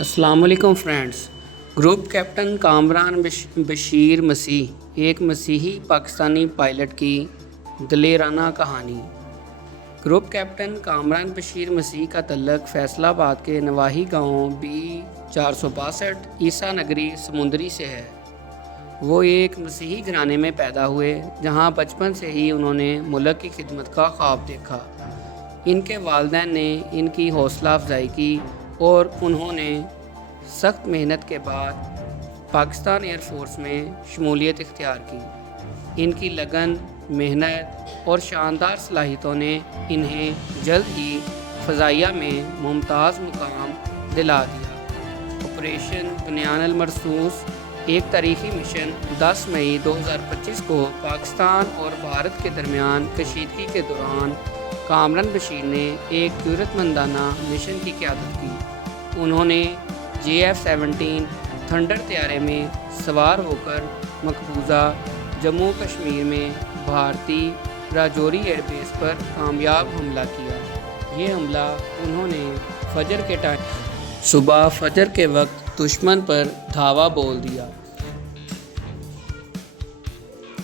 السلام علیکم friends. Group captain Kamran Bashir مسیح، ایک مسیحی پاکستانی پائلٹ کی دلیرانہ کہانی۔ گروپ کیپٹن کامران بشیر مسیح کا تعلق فیصل آباد کے نواحی گاؤں B462 عیسیٰ نگری سمندری سے ہے۔ وہ ایک مسیحی گھرانے میں پیدا ہوئے جہاں بچپن سے ہی انہوں نے ملک کی خدمت کا خواب دیکھا۔ ان کے والدین نے ان کی حوصلہ افزائی کی اور انہوں نے سخت محنت کے بعد پاکستان ایئر فورس میں شمولیت اختیار کی۔ ان کی لگن، محنت اور شاندار صلاحیتوں نے انہیں جلد ہی فضائیہ میں ممتاز مقام دلا دیا۔ آپریشن بنیان المرصوص، ایک تاریخی مشن 10 مئی 2025 کو پاکستان اور بھارت کے درمیان کشیدگی کے دوران کامران بشیر نے ایک جرأت مندانہ مشن کی قیادت کی۔ انہوں نے JF-17 تھنڈر طیارے میں سوار ہو کر مقبوضہ جموں کشمیر میں بھارتی راجوری ایئر بیس پر کامیاب حملہ کیا۔ یہ حملہ انہوں نے صبح فجر کے وقت دشمن پر دھاوا بول دیا۔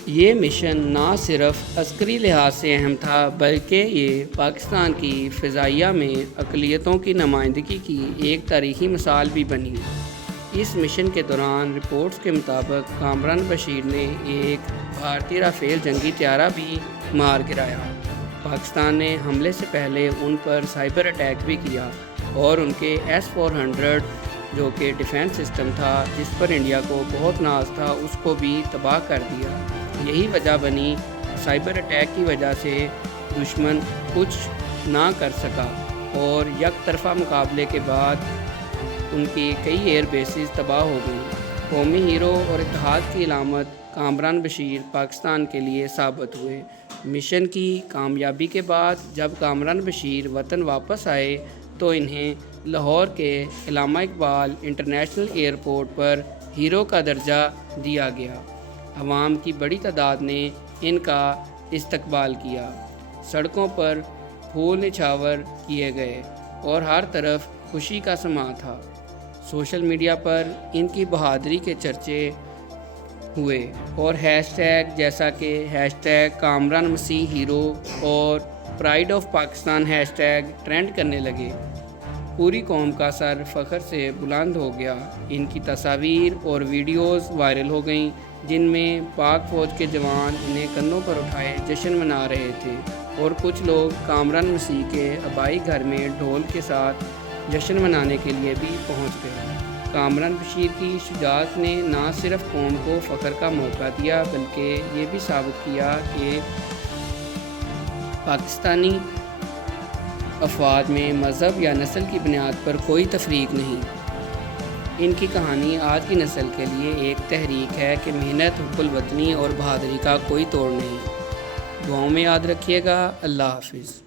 یہ مشن نہ صرف عسکری لحاظ سے اہم تھا بلکہ یہ پاکستان کی فضائیہ میں اقلیتوں کی نمائندگی کی ایک تاریخی مثال بھی بنی۔ اس مشن کے دوران رپورٹس کے مطابق کامران بشیر نے ایک بھارتی رافیل جنگی طیارہ بھی مار گرایا۔ پاکستان نے حملے سے پہلے ان پر سائبر اٹیک بھی کیا اور ان کے S-400 جو کہ ڈیفنس سسٹم تھا جس پر انڈیا کو بہت ناز تھا اس کو بھی تباہ کر دیا۔ یہی وجہ بنی سائبر اٹیک کی وجہ سے دشمن کچھ نہ کر سکا اور یک طرفہ مقابلے کے بعد ان کی کئی ایئر بیسز تباہ ہو گئیں۔ قومی ہیرو اور اتحاد کی علامت کامران بشیر پاکستان کے لیے ثابت ہوئے۔ مشن کی کامیابی کے بعد جب کامران بشیر وطن واپس آئے تو انہیں لاہور کے علامہ اقبال انٹرنیشنل ایئرپورٹ پر ہیرو کا درجہ دیا گیا۔ عوام کی بڑی تعداد نے ان کا استقبال کیا، سڑکوں پر پھول نچھاور کیے گئے اور ہر طرف خوشی کا سماں تھا۔ سوشل میڈیا پر ان کی بہادری کے چرچے ہوئے اور ہیش ٹیگ جیسا کہ #کامران مسیح ہیرو اور pride of Pakistan hashtag trend کرنے لگے۔ پوری قوم کا سر فخر سے بلند ہو گیا۔ ان کی تصاویر اور ویڈیوز وائرل ہو گئیں جن میں پاک فوج کے جوان انہیں کندھوں پر اٹھائے جشن منا رہے تھے اور کچھ لوگ کامران مسیح کے آبائی گھر میں ڈھول کے ساتھ جشن منانے کے لیے بھی پہنچ گئے۔ کامران بشیر کی شجاعت نے نہ صرف قوم کو فخر کا موقع دیا بلکہ یہ بھی ثابت کیا کہ پاکستانی افواج میں مذہب یا نسل کی بنیاد پر کوئی تفریق نہیں۔ ان کی کہانی آج کی نسل کے لیے ایک تحریک ہے کہ محنت، حب الوطنی اور بہادری کا کوئی توڑ نہیں۔ دعاؤں میں یاد رکھیے گا۔ اللہ حافظ۔